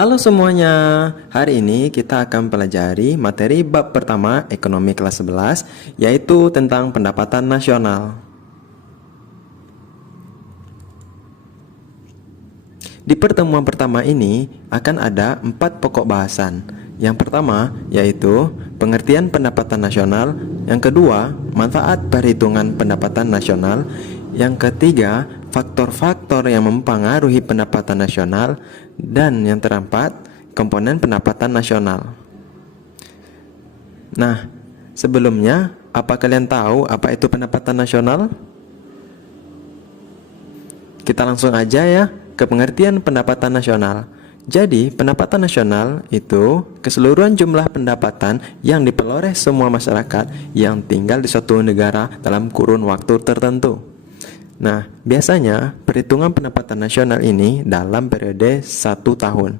Halo semuanya, hari ini kita akan pelajari materi bab pertama ekonomi kelas 11, yaitu tentang pendapatan nasional. Di pertemuan pertama ini akan ada 4 pokok bahasan. Yang pertama yaitu pengertian pendapatan nasional, yang kedua manfaat perhitungan pendapatan nasional, yang ketiga faktor-faktor yang mempengaruhi pendapatan nasional, dan yang keempat komponen pendapatan nasional. Nah, sebelumnya apa kalian tahu apa itu pendapatan nasional? Kita langsung aja ya ke pengertian pendapatan nasional. Jadi, pendapatan nasional itu keseluruhan jumlah pendapatan yang diperoleh semua masyarakat yang tinggal di suatu negara dalam kurun waktu tertentu. Nah, biasanya perhitungan pendapatan nasional ini dalam periode 1 tahun.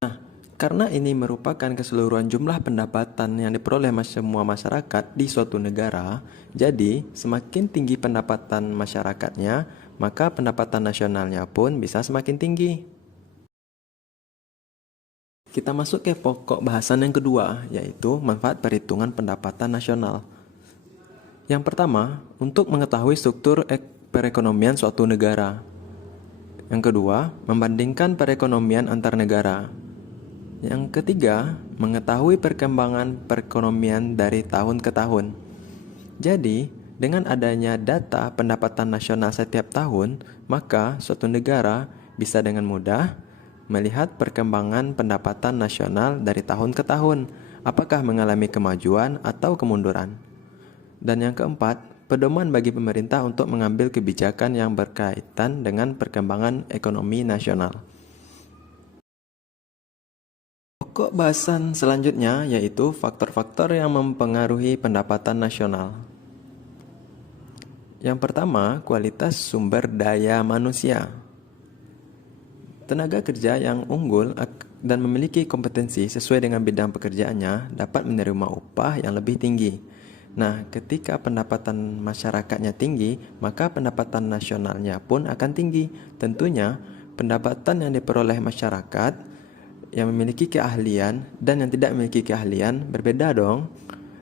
Nah, karena ini merupakan keseluruhan jumlah pendapatan yang diperoleh semua masyarakat di suatu negara, jadi semakin tinggi pendapatan masyarakatnya, maka pendapatan nasionalnya pun bisa semakin tinggi. Kita masuk ke pokok bahasan yang kedua, yaitu manfaat perhitungan pendapatan nasional. Yang pertama, untuk mengetahui struktur perekonomian suatu negara. Yang kedua, membandingkan perekonomian antar negara. Yang ketiga, mengetahui perkembangan perekonomian dari tahun ke tahun. Jadi, dengan adanya data pendapatan nasional setiap tahun, maka suatu negara bisa dengan mudah melihat perkembangan pendapatan nasional dari tahun ke tahun, apakah mengalami kemajuan atau kemunduran. Dan yang keempat, pedoman bagi pemerintah untuk mengambil kebijakan yang berkaitan dengan perkembangan ekonomi nasional. Pokok bahasan selanjutnya yaitu faktor-faktor yang mempengaruhi pendapatan nasional. Yang pertama, kualitas sumber daya manusia. Tenaga kerja yang unggul dan memiliki kompetensi sesuai dengan bidang pekerjaannya dapat menerima upah yang lebih tinggi. Nah, ketika pendapatan masyarakatnya tinggi, maka pendapatan nasionalnya pun akan tinggi. Tentunya, pendapatan yang diperoleh masyarakat yang memiliki keahlian dan yang tidak memiliki keahlian berbeda dong.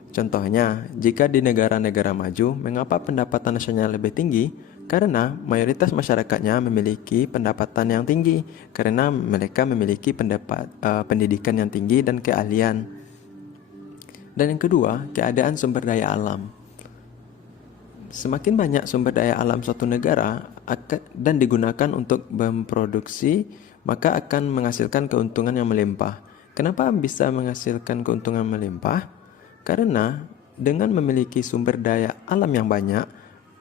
Contohnya, jika di negara-negara maju, mengapa pendapatan nasional lebih tinggi? Karena mayoritas masyarakatnya memiliki pendapatan yang tinggi, karena mereka memiliki pendidikan yang tinggi dan keahlian. Dan yang kedua, keadaan sumber daya alam. Semakin banyak sumber daya alam suatu negara dan digunakan untuk memproduksi, maka akan menghasilkan keuntungan yang melimpah. Kenapa bisa menghasilkan keuntungan melimpah? Karena dengan memiliki sumber daya alam yang banyak,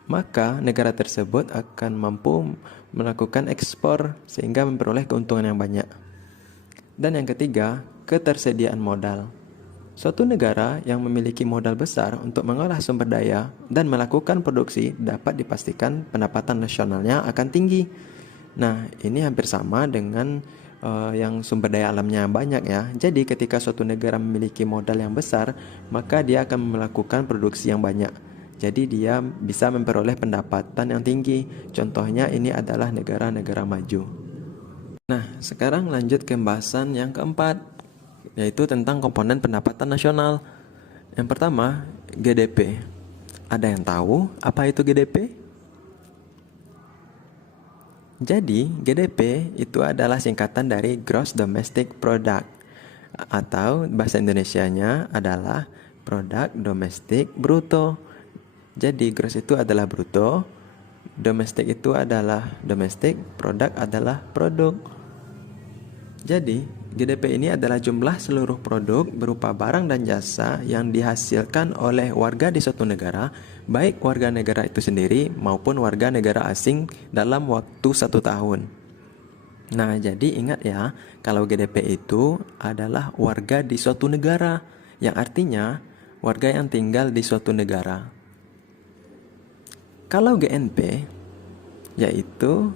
maka negara tersebut akan mampu melakukan ekspor sehingga memperoleh keuntungan yang banyak. Dan yang ketiga, ketersediaan modal. Suatu negara yang memiliki modal besar untuk mengolah sumber daya dan melakukan produksi dapat dipastikan pendapatan nasionalnya akan tinggi. Nah, ini hampir sama dengan yang sumber daya alamnya banyak ya. Jadi ketika suatu negara memiliki modal yang besar, maka dia akan melakukan produksi yang banyak. Jadi dia bisa memperoleh pendapatan yang tinggi. Contohnya ini adalah negara-negara maju. Nah, sekarang lanjut ke pembahasan yang keempat, yaitu tentang komponen pendapatan nasional. Yang pertama, GDP. Ada yang tahu apa itu GDP? Jadi, GDP itu adalah singkatan dari Gross Domestic Product, atau bahasa Indonesianya adalah Produk Domestik Bruto. Jadi, gross itu adalah bruto, domestik itu adalah domestik, produk adalah produk. Jadi, GDP ini adalah jumlah seluruh produk berupa barang dan jasa yang dihasilkan oleh warga di suatu negara, baik warga negara itu sendiri maupun warga negara asing dalam waktu 1 tahun. Nah, jadi ingat ya, kalau GDP itu adalah warga di suatu negara, yang artinya warga yang tinggal di suatu negara. Kalau GNP, yaitu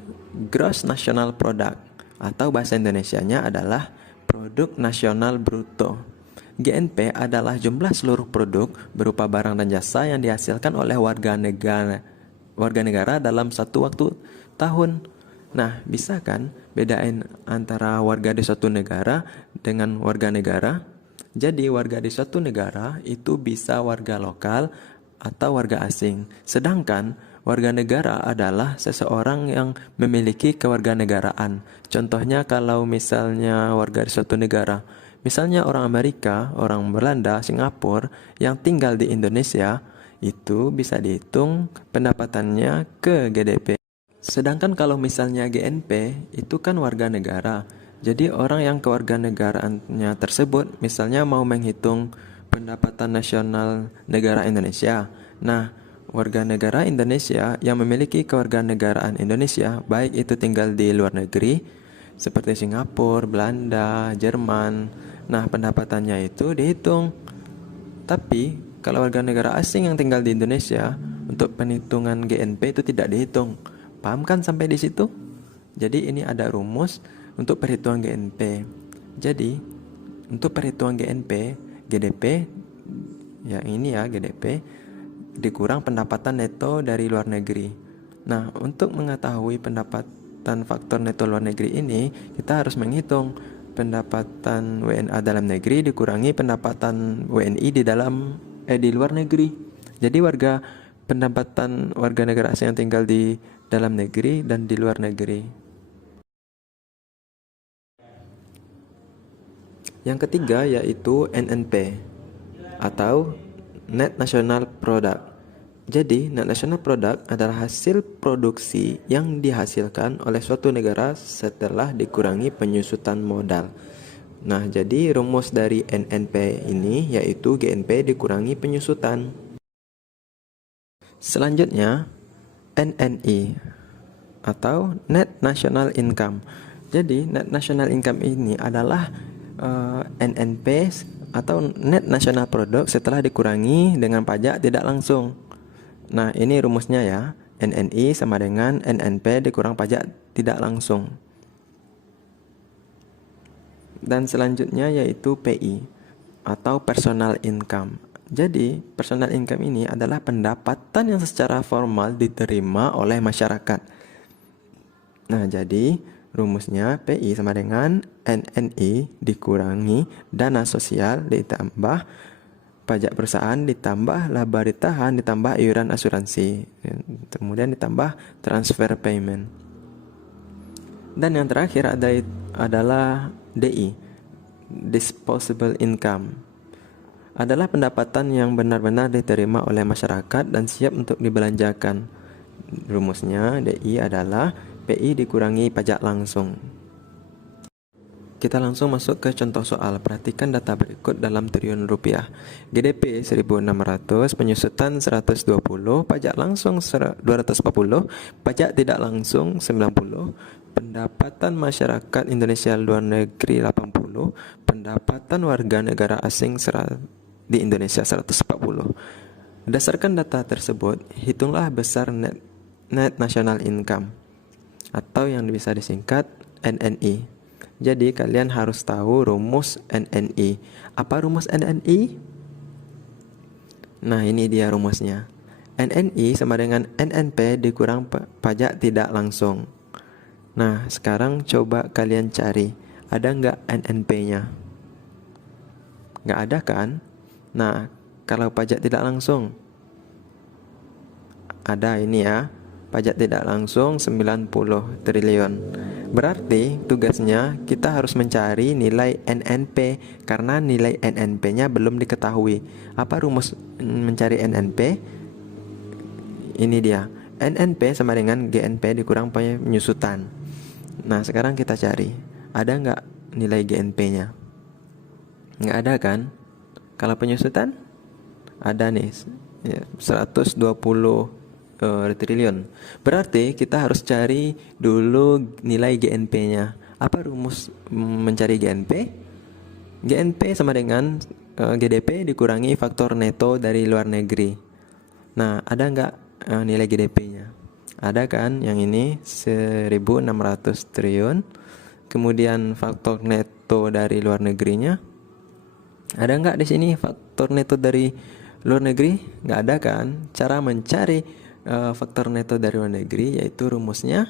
Gross National Product, atau bahasa Indonesianya adalah Produk Nasional Bruto. GNP adalah jumlah seluruh produk berupa barang dan jasa yang dihasilkan oleh warga negara dalam satu waktu tahun. Nah, bisa kan bedain antara warga di suatu negara dengan warga negara. Jadi warga di suatu negara itu bisa warga lokal atau warga asing. Sedangkan warga negara adalah seseorang yang memiliki kewarganegaraan. Contohnya kalau misalnya warga di suatu negara, misalnya orang Amerika, orang Belanda, Singapura yang tinggal di Indonesia, itu bisa dihitung pendapatannya ke GDP. Sedangkan kalau misalnya GNP, itu kan warga negara. Jadi orang yang kewarganegaraannya tersebut misalnya mau menghitung pendapatan nasional negara Indonesia. Nah, warga negara Indonesia yang memiliki kewarganegaraan Indonesia, baik itu tinggal di luar negeri seperti Singapura, Belanda, Jerman. Nah, pendapatannya itu dihitung. Tapi kalau warga negara asing yang tinggal di Indonesia, untuk penghitungan GNP itu tidak dihitung. Paham kan sampai di situ? Jadi ini ada rumus untuk perhitungan GNP. Jadi untuk perhitungan GNP, GDP, ya ini ya GDP, dikurang pendapatan neto dari luar negeri. Nah, untuk mengetahui pendapatan faktor neto luar negeri ini, kita harus menghitung pendapatan WNA dalam negeri dikurangi pendapatan WNI di luar negeri. Jadi pendapatan warga negara asing yang tinggal di dalam negeri dan di luar negeri. Yang ketiga yaitu NNP atau Net National Product. Jadi, Net National Product adalah hasil produksi yang dihasilkan oleh suatu negara setelah dikurangi penyusutan modal. Nah, jadi rumus dari NNP ini yaitu GNP dikurangi penyusutan. Selanjutnya, NNI atau Net National Income. Jadi, Net National Income ini adalah NNP atau Net National Product setelah dikurangi dengan pajak tidak langsung. Nah, ini rumusnya ya. NNI sama dengan NNP dikurang pajak tidak langsung. Dan selanjutnya yaitu PI atau Personal Income. Jadi, personal income ini adalah pendapatan yang secara formal diterima oleh masyarakat. Nah, jadi rumusnya PI sama dengan NNI dikurangi dana sosial ditambah pajak perusahaan ditambah laba ditahan ditambah iuran asuransi, kemudian ditambah transfer payment. Dan yang terakhir adalah DI, disposable income. Adalah pendapatan yang benar-benar diterima oleh masyarakat dan siap untuk dibelanjakan. Rumusnya DI adalah PI dikurangi pajak langsung. Kita langsung masuk ke contoh soal. Perhatikan data berikut dalam triliun rupiah. GDP 1.600, penyusutan 120, pajak langsung 240, pajak tidak langsung 90, pendapatan masyarakat Indonesia luar negeri 80, pendapatan warga negara asing di Indonesia 140. Berdasarkan data tersebut, hitunglah besar net national income atau yang bisa disingkat NNI. Jadi kalian harus tahu rumus NNI. Apa rumus NNI? Nah, ini dia rumusnya. NNI sama dengan NNP dikurang pajak tidak langsung. Nah, sekarang coba kalian cari, ada nggak NNP-nya? Nggak ada kan? Nah, kalau pajak tidak langsung, ada ini ya, pajak tidak langsung 90 triliun. Berarti tugasnya kita harus mencari nilai NNP karena nilai NNP-nya belum diketahui. Apa rumus mencari NNP? Ini dia. NNP sama dengan GNP dikurang penyusutan. Nah, sekarang kita cari. Ada nggak nilai GNP-nya? Nggak ada kan? Kalau penyusutan? Ada nih, 120 triliun. Berarti kita harus cari dulu nilai GNP-nya. Apa rumus mencari GNP? GNP sama dengan GDP dikurangi faktor neto dari luar negeri. Nah, ada nggak nilai GDP-nya? Ada kan, yang ini 1.600 triliun. Kemudian faktor neto dari luar negerinya. Ada nggak di sini faktor neto dari luar negeri? Nggak ada kan? Cara mencari faktor neto dari luar negeri yaitu rumusnya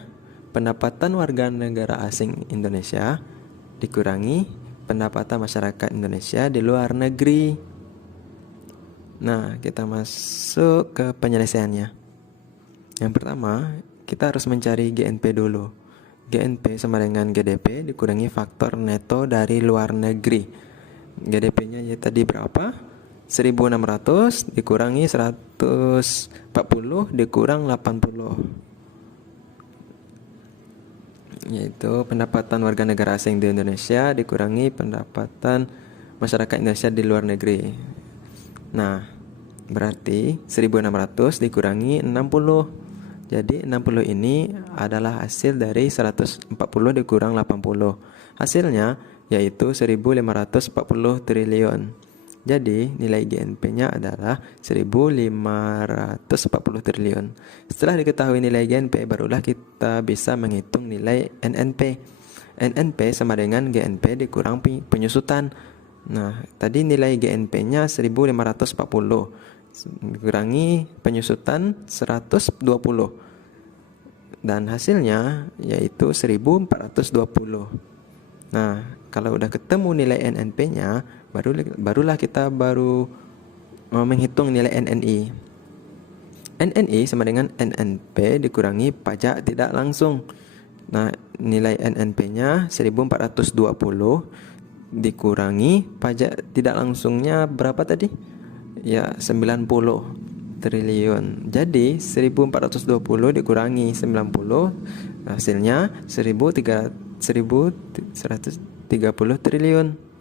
pendapatan warga negara asing Indonesia dikurangi pendapatan masyarakat Indonesia di luar negeri. Nah, kita masuk ke penyelesaiannya. Yang pertama, kita harus mencari GNP dulu. GNP sama dengan GDP dikurangi faktor neto dari luar negeri. GDP-nya ya tadi berapa? 1.600 dikurangi 140 dikurang 80, yaitu pendapatan warga negara asing di Indonesia dikurangi pendapatan masyarakat Indonesia di luar negeri. Nah, berarti 1.600 dikurangi 60. Jadi 60 ini adalah hasil dari 140 dikurang 80. Hasilnya yaitu 1.540 triliun. Jadi nilai GNP-nya adalah 1.540 triliun. Setelah diketahui nilai GNP, barulah kita bisa menghitung nilai NNP. NNP sama dengan GNP dikurang penyusutan. Nah, tadi nilai GNP-nya 1.540 dikurangi penyusutan 120. Dan hasilnya yaitu 1.420. Nah, kalau udah ketemu nilai NNP-nya, barulah kita menghitung nilai NNI. NNI sama dengan NNP dikurangi pajak tidak langsung. Nah, nilai NNP-nya 1.420 dikurangi pajak tidak langsungnya berapa tadi? Ya, 90 triliun. Jadi 1.420 dikurangi 90, hasilnya 1.130 triliun.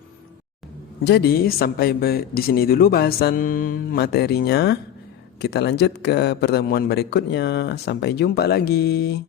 Jadi sampai di sini dulu bahasan materinya. Kita lanjut ke pertemuan berikutnya. Sampai jumpa lagi.